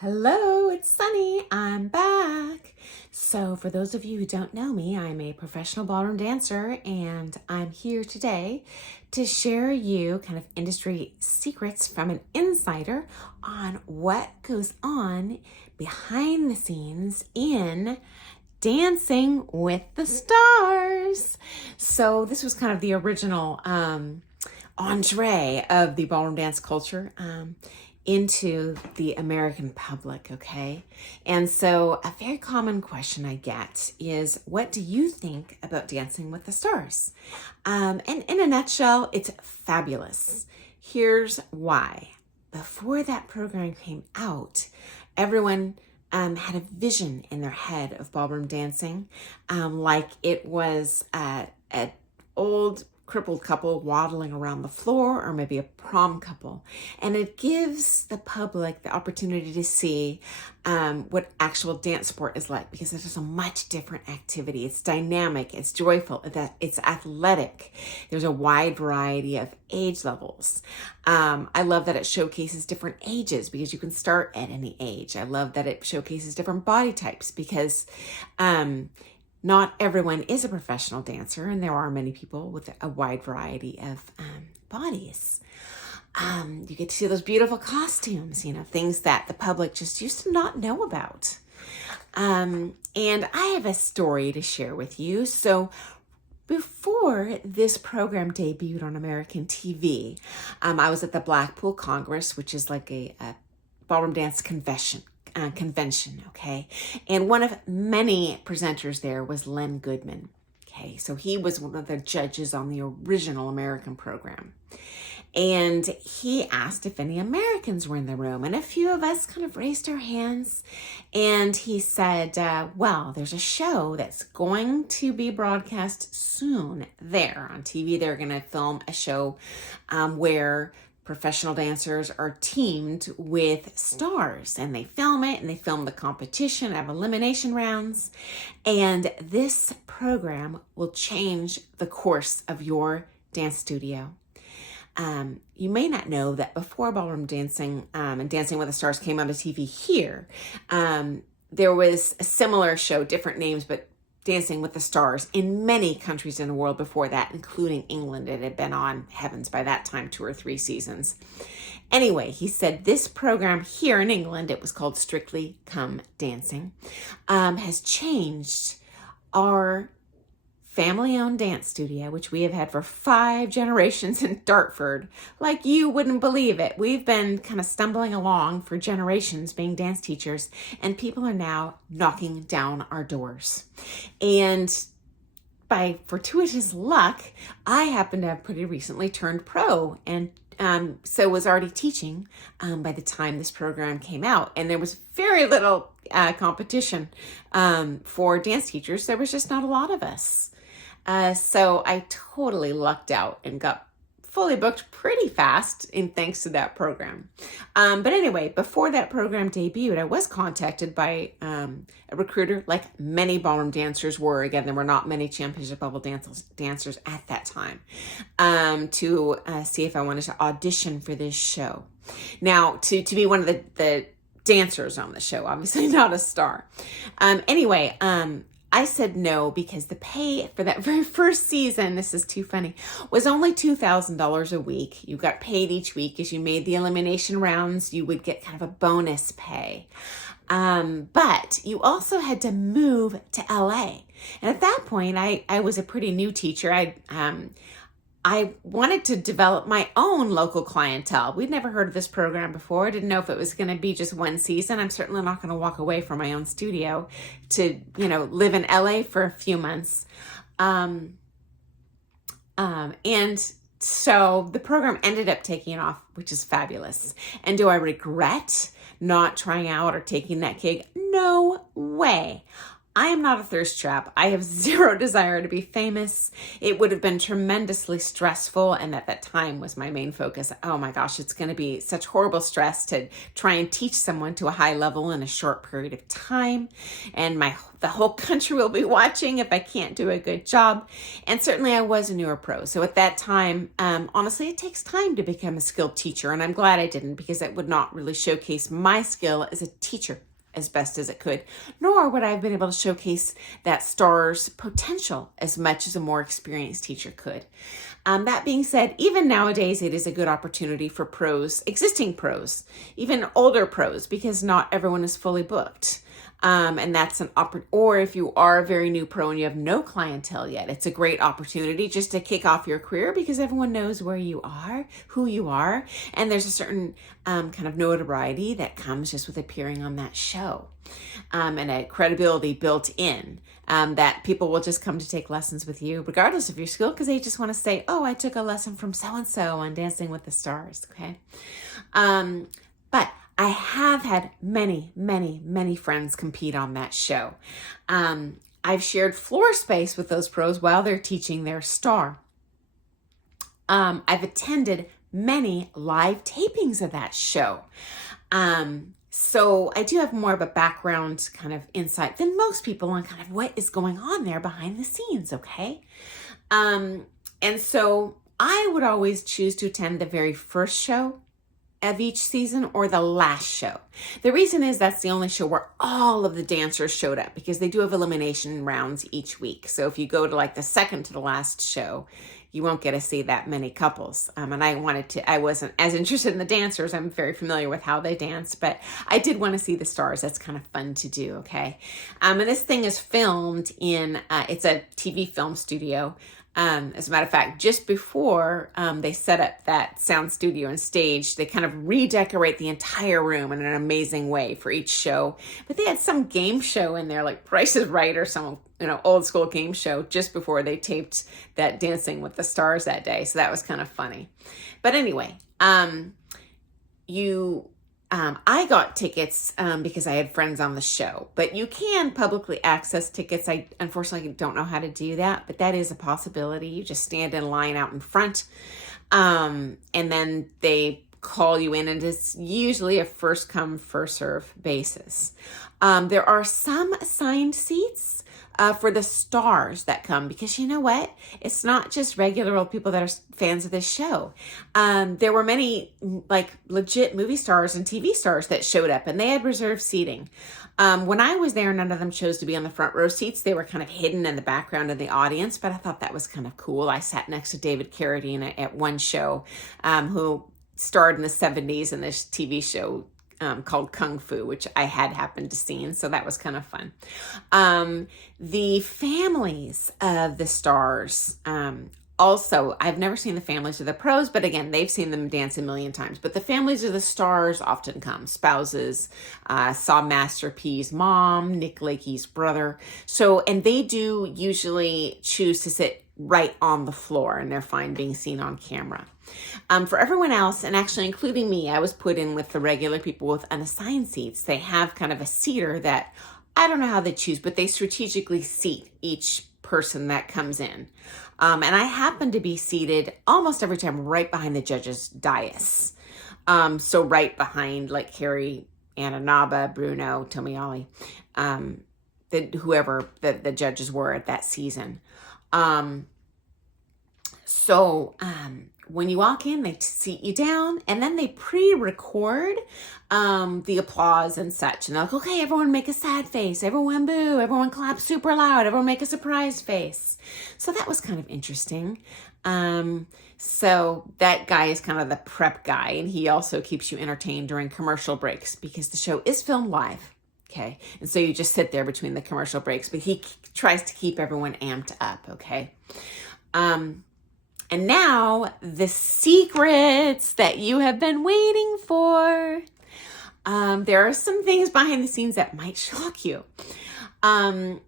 Hello, it's Sunny. I'm back. So for those of you who don't know me, I'm a professional ballroom dancer, and I'm here today to share you kind of industry secrets from an insider on what goes on behind the scenes in Dancing with the Stars. So this was kind of the original entree of the ballroom dance culture into the American public, okay? And so a very common question I get is, what do you think about Dancing with the Stars? And in a nutshell, it's fabulous. Here's why. Before that program came out, everyone had a vision in their head of ballroom dancing, like it was an old crippled couple waddling around the floor, or maybe a prom couple. And it gives the public the opportunity to see what actual dance sport is like, because it is a much different activity. It's dynamic, it's joyful, it's athletic. There's a wide variety of age levels. I love that it showcases different ages, because you can start at any age. I love that it showcases different body types, because not everyone is a professional dancer, and there are many people with a wide variety of bodies. You get to see those beautiful costumes, things that the public just used to not know about. And I have a story to share with you. So before this program debuted on American TV, I was at the Blackpool Congress, which is like a ballroom dance convention, okay? And one of many presenters there was Len Goodman, okay? So he was one of the judges on the original American program. And he asked if any Americans were in the room, and a few of us kind of raised our hands. And he said, well, there's a show that's going to be broadcast soon there on TV. They're going to film a show where professional dancers are teamed with stars, and they film it, and they film the competition, have elimination rounds, and this program will change the course of your dance studio. You may not know that before ballroom dancing and Dancing with the Stars came onto TV here, there was a similar show, different names, but Dancing with the Stars in many countries in the world before that, including England. It had been on, heavens, by that time, 2 or 3 seasons. Anyway, he said this program here in England, it was called Strictly Come Dancing, has changed our family-owned dance studio, which we have had for 5 generations in Dartford. Like you wouldn't believe it. We've been kind of stumbling along for generations being dance teachers, and people are now knocking down our doors. And by fortuitous luck, I happen to have pretty recently turned pro, and so was already teaching by the time this program came out. And there was very little competition for dance teachers. There was just not a lot of us. So I totally lucked out and got fully booked pretty fast thanks to that program. But anyway, before that program debuted, I was contacted by a recruiter, like many ballroom dancers were. Again, there were not many championship level dancers at that time, to see if I wanted to audition for this show. Now, to be one of the dancers on the show, obviously not a star. Anyway, I said no, because the pay for that very first season, this is too funny, was only $2,000 a week. You got paid each week. As you made the elimination rounds, you would get kind of a bonus pay. But you also had to move to LA. And at that point, I was a pretty new teacher. I wanted to develop my own local clientele. We'd never heard of this program before. I didn't know if it was going to be just one season. I'm certainly not going to walk away from my own studio to, live in LA for a few months. And so the program ended up taking off, which is fabulous. And do I regret not trying out or taking that gig? No way. I am not a thirst trap. I have zero desire to be famous. It would have been tremendously stressful, and at that time was my main focus. Oh my gosh, it's going to be such horrible stress to try and teach someone to a high level in a short period of time, and the whole country will be watching if I can't do a good job. And certainly I was a newer pro. So at that time, honestly, it takes time to become a skilled teacher, and I'm glad I didn't, because it would not really showcase my skill as a teacher as best as it could, nor would I have been able to showcase that star's potential as much as a more experienced teacher could. That being said, even nowadays, it is a good opportunity for pros, existing pros, even older pros, because not everyone is fully booked. And that's or if you are a very new pro and you have no clientele yet, it's a great opportunity just to kick off your career, because everyone knows where you are, who you are, and there's a certain kind of notoriety that comes just with appearing on that show, and a credibility built in, that people will just come to take lessons with you regardless of your skill, because they just want to say, oh, I took a lesson from so-and-so on Dancing with the Stars, okay? But I have had many, many, many friends compete on that show. I've shared floor space with those pros while they're teaching their star. I've attended many live tapings of that show. So I do have more of a background kind of insight than most people on kind of what is going on there behind the scenes, okay? And so I would always choose to attend the very first show of each season or the last show. The reason is that's the only show where all of the dancers showed up, because they do have elimination rounds each week. So if you go to like the second to the last show, you won't get to see that many couples. And I wasn't as interested in the dancers. I'm very familiar with how they dance, but I did want to see the stars. That's kind of fun to do, okay? And this thing is filmed in, it's a TV film studio. As a matter of fact, just before they set up that sound studio and stage, they kind of redecorate the entire room in an amazing way for each show. But they had some game show in there, like Price is Right or some old school game show, just before they taped that Dancing with the Stars that day. So that was kind of funny. But anyway, I got tickets because I had friends on the show, but you can publicly access tickets. I unfortunately don't know how to do that, but that is a possibility. You just stand in line out in front, and then they call you in, and it's usually a first come, first serve basis. There are some assigned seats for the stars that come, because you know what? It's not just regular old people that are fans of this show. There were many like legit movie stars and TV stars that showed up, and they had reserved seating. When I was there, none of them chose to be on the front row seats. They were kind of hidden in the background of the audience, but I thought that was kind of cool. I sat next to David Carradine at one show, who starred in the 70s in this TV show called Kung Fu, which I had happened to see, and so that was kind of fun. The families of the stars, also, I've never seen the families of the pros, but again, they've seen them dance a million times. But the families of the stars often come. Spouses, saw Master P's mom, Nick Lakey's brother. So, and they do usually choose to sit right on the floor, and they're fine being seen on camera. For everyone else, and actually including me, I was put in with the regular people with unassigned seats. They have kind of a seater that, I don't know how they choose, but they strategically seat each person that comes in. And I happen to be seated almost every time right behind the judge's dais. So right behind like Carrie, Anna Naba, Bruno, Tomiali, whoever the judges were at that season. When you walk in, they seat you down, and then they pre-record the applause and such. And they're like, okay, everyone make a sad face. Everyone boo. Everyone clap super loud. Everyone make a surprised face. So that was kind of interesting. So that guy is kind of the prep guy, and he also keeps you entertained during commercial breaks, because the show is filmed live. Okay. And so you just sit there between the commercial breaks, but he tries to keep everyone amped up. Okay. And now the secrets that you have been waiting for. There are some things behind the scenes that might shock you. Number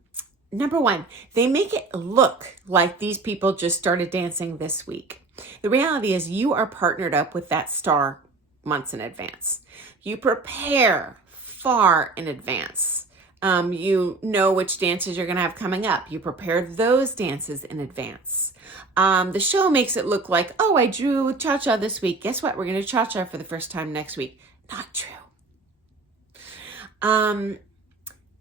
one, they make it look like these people just started dancing this week. The reality is you are partnered up with that star months in advance. You prepare far in advance. You know which dances you're going to have coming up. You prepare those dances in advance. The show makes it look like, oh, I drew cha-cha this week. Guess what? We're going to cha-cha for the first time next week. Not true.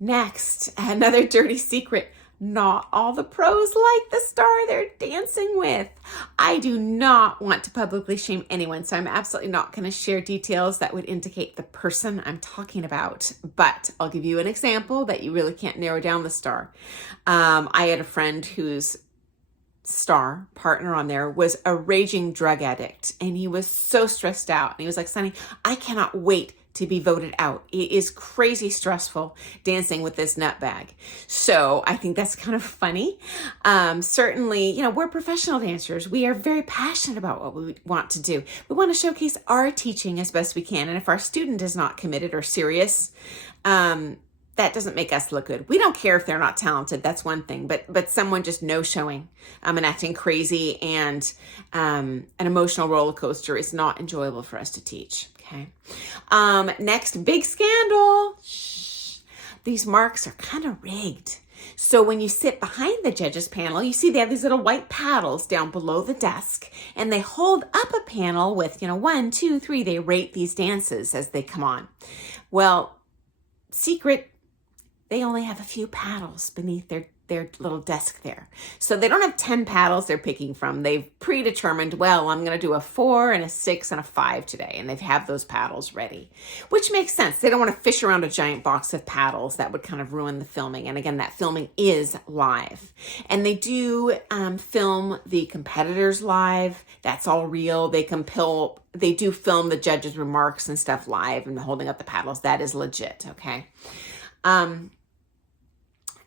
Next, another dirty secret. Not all the pros like the star they're dancing with. I do not want to publicly shame anyone, so I'm absolutely not going to share details that would indicate the person I'm talking about. But I'll give you an example that you really can't narrow down the star. I had a friend whose star partner on there was a raging drug addict, and he was so stressed out. And he was like, Sunny, I cannot wait to be voted out. It is crazy stressful dancing with this nutbag. So I think that's kind of funny. Certainly, you know, we're professional dancers. We are very passionate about what we want to do. We want to showcase our teaching as best we can. And if our student is not committed or serious, that doesn't make us look good. We don't care if they're not talented. That's one thing. But someone just no-showing and acting crazy and an emotional roller coaster is not enjoyable for us to teach. Okay. Next, big scandal. Shh. These marks are kind of rigged. So when you sit behind the judges panel, you see they have these little white paddles down below the desk, and they hold up a panel with, 1, 2, 3. They rate these dances as they come on. Well, secret, they only have a few paddles beneath their little desk there. So they don't have 10 paddles they're picking from. They've predetermined, well, I'm going to do a 4 and a 6 and a 5 today. And they've have those paddles ready, which makes sense. They don't want to fish around a giant box of paddles. That would kind of ruin the filming. And again, that filming is live. And they do film the competitors live. That's all real. They do film the judges' remarks and stuff live and holding up the paddles. That is legit, okay?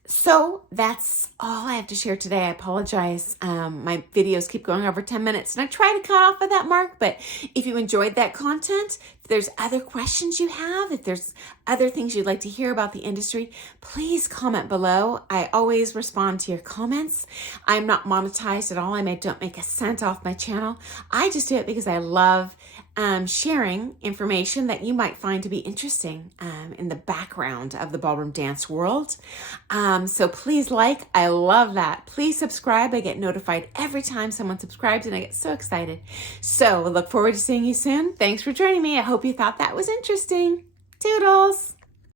So that's all I have to share today. I apologize. My videos keep going over 10 minutes and I try to cut off at that mark, but if you enjoyed that content, if there's other questions you have, if there's other things you'd like to hear about the industry, please comment below. I always respond to your comments. I'm not monetized at all. I don't make a cent off my channel. I just do it because I love sharing information that you might find to be interesting in the background of the ballroom dance world. So please I love that. Please subscribe. I get notified every time someone subscribes and I get so excited. So look forward to seeing you soon. Thanks for joining me. I hope you thought that was interesting. Toodles.